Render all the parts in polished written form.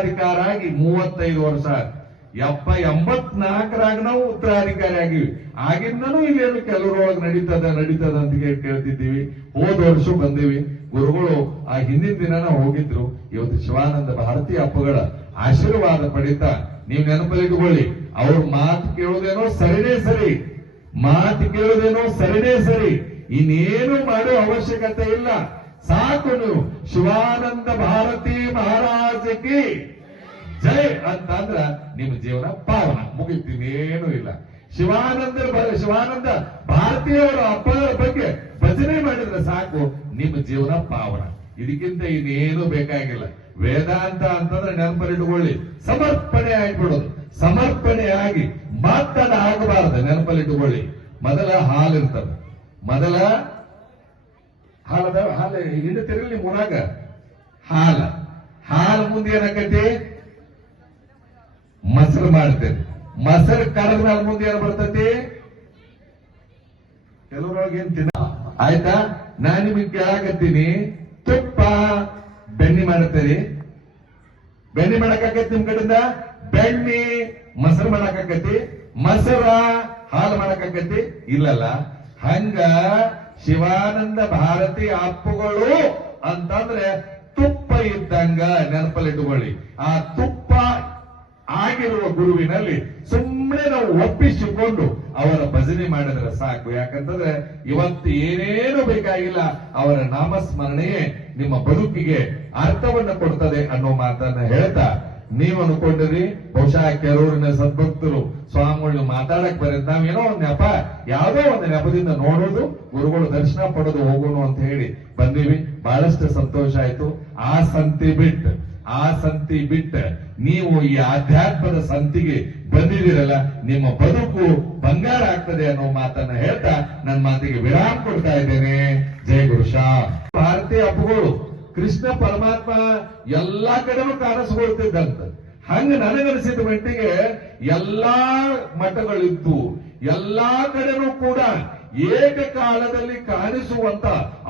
ಅಧಿಕಾರ ಆಗಿ 35 ವರ್ಷ 84ರಾಗ ನಾವು ಉತ್ತರಾಧಿಕಾರಿ ಆಗಿವಿ. ಆಗಿಂದನೂ ಇಲ್ಲೇನು ಕೆಲವರೊಳಗೆ ನಡೀತದ ಅಂತ ಕೇಳ್ತಿದ್ದೀವಿ. ಹೋದ ವರ್ಷ ಬಂದೀವಿ. ಗುರುಗಳು ಆ ಹಿಂದಿನ ದಿನ ಹೋಗಿದ್ರು. ಇವತ್ತು ಶಿವಾನಂದ ಭಾರತಿ ಅಪ್ಪಗಳ ಆಶೀರ್ವಾದ ಪಡಿತಾ ನೀವು ನೆನಪಲ್ಲಿಟ್ಕೊಳ್ಳಿ, ಅವ್ರ ಮಾತು ಕೇಳೋದೇನೋ ಸರಿನೇ ಸರಿ, ಮಾತು ಕೇಳೋದೇನೋ ಸರಿನೇ ಸರಿ, ಇನ್ನೇನು ಮಾಡೋ ಅವಶ್ಯಕತೆ ಇಲ್ಲ. ಸಾಕು ನೀವು ಶಿವಾನಂದ ಭಾರತಿ ಮಹಾರಾಜಕ್ಕೆ ಜೈ ಅಂತಂದ್ರ ನಿಮ್ಮ ಜೀವನ ಪಾವನ, ಮುಗಿತೀನೇನು ಇಲ್ಲ. ಶಿವಾನಂದ ಭಾರತೀಯವರ ಅಪ್ಪಗಳ ಬಗ್ಗೆ ಭಜನೆ ಮಾಡಿದ್ರೆ ಸಾಕು, ನಿಮ್ಮ ಜೀವನ ಪಾವನ. ಇದಕ್ಕಿಂತ ಇನ್ನೇನು ಬೇಕಾಗಿಲ್ಲ. ವೇದಾಂತ ಅಂತಂದ್ರೆ ನೆನಪಲ್ಲಿಟ್ಟುಕೊಳ್ಳಿ, ಸಮರ್ಪಣೆ ಆಗಿಬಿಡೋದು. ಸಮರ್ಪಣೆ ಆಗಿ ಮಾತಾಡ ಆಗಬಾರದು. ನೆನಪಲ್ಲಿಟ್ಟುಕೊಳ್ಳಿ, ಮೊದಲ ಹಾಲಿರ್ತದೆ. ಮೊದಲ ಹಾಲು ಹಿಂಡ್ತಿರಲಿ ಮುರಾಗ ಹಾಲು ಮುಂದೆ ಏನಾಕೈತಿ, ಮೊಸರು ಮಾಡ್ತೇನೆ. ಮೊಸರು ಕರೆದ ಮೇಲೆ ಮುಂದೆ ಏನು ಬರ್ತೈತಿ, ಕೆಲವರೊಳಗೆ ಏನ್ ತಿನ್ನ. ಆಯ್ತಾ, ನಾನ್ ನಿಮಗೆ ಕೇಳಾಕತ್ತೀನಿ, ತುಪ್ಪ ಬೆಣ್ಣೆ ಮಾಡ್ತೀರಿ, ಬೆಣ್ಣೆ ಮಾಡಕ್ಕಾಕೈತಿ ನಿಮ್ ಕಡೆಯಿಂದ, ಬೆಣ್ಣೆ ಮೊಸರು ಮಾಡಕ್ಕಾಕೈತಿ, ಮೊಸರ ಹಾಲು ಮಾಡಕ್ಕಾಕೈತಿ ಇಲ್ಲಲ್ಲ. ಹಂಗ ಶಿವಾನಂದ ಭಾರತಿ ಅಪ್ಪುಗಳು ಅಂತಂದ್ರೆ ತುಪ್ಪ ಇದ್ದಂಗ. ನೆನಪಲ್ಲಿಟ್ಟುಕೊಳ್ಳಿ, ಆ ತುಪ್ಪ ಆಗಿರುವ ಗುರುವಿನಲ್ಲಿ ಸುಮ್ಮನೆ ನಾವು ಒಪ್ಪಿಸಿಕೊಂಡು ಅವರ ಭಜನೆ ಮಾಡಿದ್ರೆ ಸಾಕು. ಯಾಕಂತಂದ್ರೆ ಇವತ್ತು ಏನೇನು ಬೇಕಾಗಿಲ್ಲ, ಅವರ ನಾಮಸ್ಮರಣೆಯೇ ನಿಮ್ಮ ಬದುಕಿಗೆ ಅರ್ಥವನ್ನ ಕೊಡ್ತದೆ ಅನ್ನೋ ಮಾತನ್ನ ಹೇಳ್ತಾ, ನೀವು ಅನ್ಕೊಂಡಿರಿ ಬಹುಶಃ ಕೆಲವರಿನ ಸದ್ಭಕ್ತರು ಸ್ವಾಮಿಗಳು ಮಾತಾಡಕ್ ಬರೀ ನಾವೇನೋ ಒಂದ್ ನೆಪ, ಯಾವುದೋ ಒಂದು ನೆಪದಿಂದ ನೋಡೋದು, ಗುರುಗಳು ದರ್ಶನ ಪಡೆದು ಹೋಗೋಣ ಅಂತ ಹೇಳಿ ಬಂದೀವಿ. ಬಹಳಷ್ಟು ಸಂತೋಷ ಆಯ್ತು. ಆ ಸಂತಿ ಬಿಟ್ಟ ನೀವು ಈ ಆಧ್ಯಾತ್ಮದ ಸಂತಿಗೆ ಬಂದಿದ್ದೀರಲ್ಲ, ನಿಮ್ಮ ಬದುಕು ಬಂಗಾರ ಆಗ್ತದೆ ಅನ್ನೋ ಮಾತನ್ನ ಹೇಳ್ತಾ ನನ್ನ ಮಾತಿಗೆ ವಿರಾಮ ಕೊಡ್ತಾ ಇದ್ದೇನೆ. ಜಯ ಗುರುಷಾ. ಭಾರತೀಯ ಅಪ್ಪುಗಳು ಕೃಷ್ಣ ಪರಮಾತ್ಮ ಎಲ್ಲಾ ಕಡೆನೂ ಕಾಣಿಸ್ಕೊಳ್ತಿದ್ದಂತ. ಹಂಗ ನನಗನಿಸಿದ ಮಟ್ಟಿಗೆ ಎಲ್ಲಾ ಮಠಗಳಿತ್ತು, ಎಲ್ಲಾ ಕಡೆನೂ ಕೂಡ ಏಕಕಾಲದಲ್ಲಿ ಕಾಣಿಸುವಂತ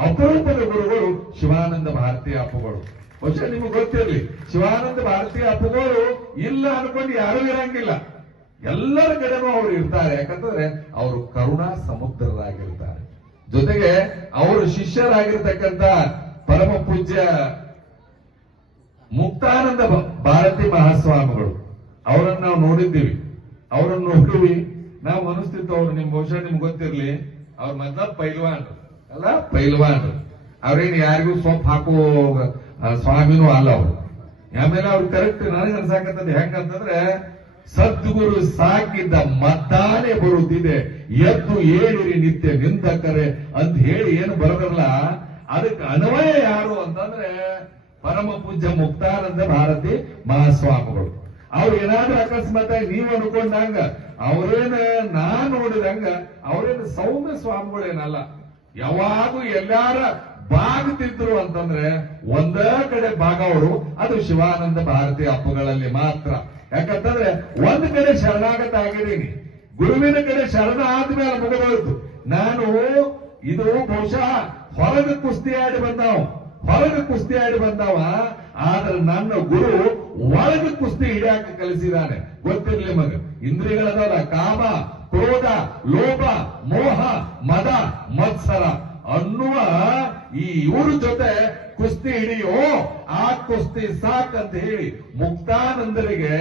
ಅಪರೂಪದ ಗುರುಗಳು ಶಿವಾನಂದ ಭಾರತೀಯ ಅಪ್ಪುಗಳು. ಬಹುಶಃ ನಿಮಗೆ ಗೊತ್ತಿರಲಿ, ಶಿವಾನಂದ ಭಾರತೀಯ ಅಪ್ಪುಗಳು ಇಲ್ಲ ಅನ್ಕೊಂಡು ಯಾರೂ ಇರಂಗಿಲ್ಲ, ಎಲ್ಲರ ಕಡೆನೂ ಅವರು ಇರ್ತಾರೆ. ಯಾಕಂತಂದ್ರೆ ಅವರು ಕರುಣಾ ಸಮುದ್ರರಾಗಿರ್ತಾರೆ. ಜೊತೆಗೆ ಅವರು ಶಿಷ್ಯರಾಗಿರ್ತಕ್ಕಂಥ ಪರಮ ಪೂಜ್ಯ ಮುಕ್ತಾನಂದ ಭಾರತಿ ಮಹಾಸ್ವಾಮಿಗಳು, ಅವರನ್ನು ನಾವು ನೋಡಿದ್ದೀವಿ, ಅವರನ್ನು ನೋಡಿವಿ. ನಾವು ಅನಿಸ್ತಿತ್ತು ಅವ್ರು ಬಹುಶಃ ನಿಮ್ಗೆ ಗೊತ್ತಿರ್ಲಿ, ಅವ್ರ ಮೊದಲ ಪೈಲ್ವಾನ್ರು ಅವ್ರೇನು ಯಾರಿಗೂ ಸೊಪ್ಪು ಹಾಕೋ ಸ್ವಾಮಿನೂ ಅಲ್ಲ ಅವರು. ಆಮೇಲೆ ಅವ್ರು ಕರೆಕ್ಟ್ ನನಗೆ ಅನ್ಸಾಕತ್ತದ ಹೆಂಗಂತಂದ್ರೆ, ಸದ್ಗುರು ಸಾಕಿದ್ದ ಮದ್ದಾನೆ ಬರುತ್ತಿದೆ, ಎದ್ದು ಏಳಿರಿ ನಿತ್ಯ ನಿಂದಕರೆ ಅಂತ ಹೇಳಿ ಏನು ಬರೋದಲ್ಲ, ಅದಕ್ಕೆ ಅನ್ವಯ ಯಾರು ಅಂತಂದ್ರೆ ಪರಮ ಪೂಜ್ಯ ಮುಕ್ತಾನಂದ ಭಾರತಿ ಮಹಾಸ್ವಾಮಿಗಳು. ಅವ್ರು ಏನಾದ್ರೂ ಅಕಸ್ಮಾತ್ ನೀವು ಅನ್ಕೊಂಡಂಗ ಅವ್ರೇನ ನೋಡಿದಂಗ ಅವ್ರೇನು ಸೌಮ್ಯ ಸ್ವಾಮಿಗಳೇನಲ್ಲ. ಯಾವಾಗೂ ಎಲ್ಲಾರ ಬಾಗುತ್ತಿದ್ರು ಅಂತಂದ್ರೆ ಒಂದೇ ಕಡೆ ಭಾಗವರು, ಅದು ಶಿವಾನಂದ ಭಾರತಿ ಅಪ್ಪಗಳಲ್ಲಿ ಮಾತ್ರ. ಯಾಕಂತಂದ್ರೆ ಒಂದ್ ಕಡೆ ಶರಣಾಗತ ಆಗಿದ್ದೀನಿ, ಗುರುವಿನ ಕಡೆ ಶರಣ ಆದ್ಮೇಲೆ ಮುಗಿದೋಯ್ತು. ನಾನು ಇದು ಬಹುಶಃ ಹೊರಗೆ ಕುಸ್ತಿ ಆಡಿ ಬಂದವ, ಆದ್ರೆ ನನ್ನ ಗುರು ಒಳಗೆ ಕುಸ್ತಿ ಹಿಡಿಯಾಕ ಕಲಿಸಿದಾನೆ. ಗೊತ್ತಿರ್ಲಿ ನಿಮಗೆ, ಇಂದ್ರಿಯಗಳದಲ್ಲ, ಕಾಮ, ಕ್ರೋಧ, ಲೋಭ, ಮೋಹ, ಮದ, ಮತ್ಸರ ಅನ್ನುವ ಈ ಇವ್ರ ಜೊತೆ ಕುಸ್ತಿ ಹಿಡಿಯೋ, ಆ ಕುಸ್ತಿ ಸಾಕಂತ ಹೇಳಿ ಮುಕ್ತಾನಂದರಿಗೆ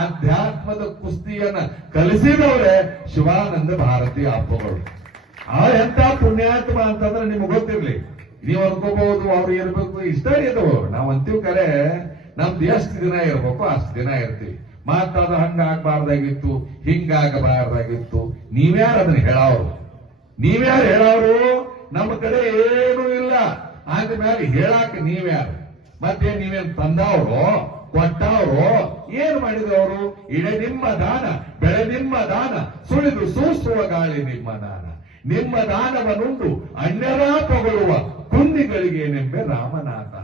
ಆಧ್ಯಾತ್ಮದ ಕುಸ್ತಿಯನ್ನ ಕಲಿಸಿದವರೇ ಶಿವಾನಂದ ಭಾರತೀಯ ಅಪ್ಪಗಳು. ಎಂತ ಪುಣ್ಯಾತ್ಮ ಅಂತಂದ್ರೆ ನಿಮ್ಗೆ ಗೊತ್ತಿರ್ಲಿ. ನೀವು ಅನ್ಕೋಬಹುದು ಅವ್ರು ಇರ್ಬೇಕು, ಇಷ್ಟ ಇದ್ದವರು ನಾವು ಅಂತೀವಿ. ಕರೆ ನಮ್ದು ಎಷ್ಟು ದಿನ ಇರ್ಬೇಕು ಅಷ್ಟು ದಿನ ಇರ್ತೀವಿ. ಮಾತಾಡ ಹಂಗಾಗಬಾರ್ದಾಗಿತ್ತು, ಹಿಂಗಾಗಬಾರ್ದಾಗಿತ್ತು. ನೀವ್ಯಾರು ಅದನ್ನ ಹೇಳೋರು? ನಮ್ಮ ಕಡೆ ಏನೂ ಇಲ್ಲ. ಆದ್ಮೇಲೆ ಹೇಳಾಕ ನೀವ್ಯಾರು? ಮತ್ತೆ ನೀವೇನ್ ತಂದವರು, ಕೊಟ್ಟವರು, ಏನ್ ಮಾಡಿದವರು? ಇಳೆ ನಿಮ್ಮ ದಾನ, ಬೆಳೆ ನಿಮ್ಮ ದಾನ, ಸುಳಿದು ಸೂಸುವ ಗಾಳಿ ನಿಮ್ಮ ದಾನ. ನಿಮ್ಮ ದಾನವನ್ನುಂಡು ಅನ್ಯರ ಪೊಗಳುವ ಕುಂದಿಗಳಿಗೆ ನೆಂಬೆ ರಾಮನಾಥ.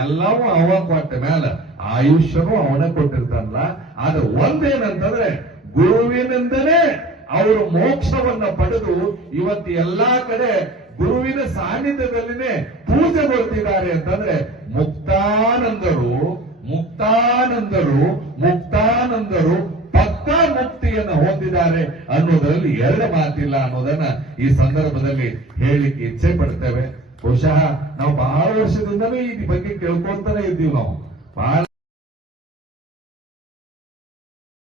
ಎಲ್ಲವೂ ಅವ ಕೊಟ್ಟ ಮೇಲೆ ಆಯುಷ್ಯನೂ ಅವನ ಕೊಟ್ಟಿರ್ತಾನಲ್ಲ. ಆದ್ರೆ ಒಂದೇನಂತಂದ್ರೆ ಗುರುವಿನಿಂದನೇ ಅವರು ಮೋಕ್ಷವನ್ನ ಪಡೆದು ಇವತ್ತು ಎಲ್ಲಾ ಕಡೆ ಗುರುವಿನ ಸಾನ್ನಿಧ್ಯದಲ್ಲಿನೇ ಪೂಜೆ ಮಾಡ್ತಿದ್ದಾರೆ. ಅಂತಂದ್ರೆ ಮುಕ್ತಾನಂದರು ಮುಕ್ತಾನಂದರು ಪಕ್ಕಾ ಮುಕ್ತಿಯನ್ನು ಹೊಂದಿದ್ದಾರೆ ಅನ್ನೋದರಲ್ಲಿ ಎರಡು ಮಾತಿಲ್ಲ ಅನ್ನೋದನ್ನ ಈ ಸಂದರ್ಭದಲ್ಲಿ ಹೇಳಲಿಕ್ಕೆ ಇಚ್ಛೆ ಪಡ್ತೇವೆ. ಬಹುಶಃ ನಾವು ಬಹಳ ವರ್ಷದಿಂದಲೂ ಈ ಬಗ್ಗೆ ಕೇಳ್ಕೊಳ್ತಾನೆ ಇದ್ದೀವಿ ನಾವು ಬಹಳ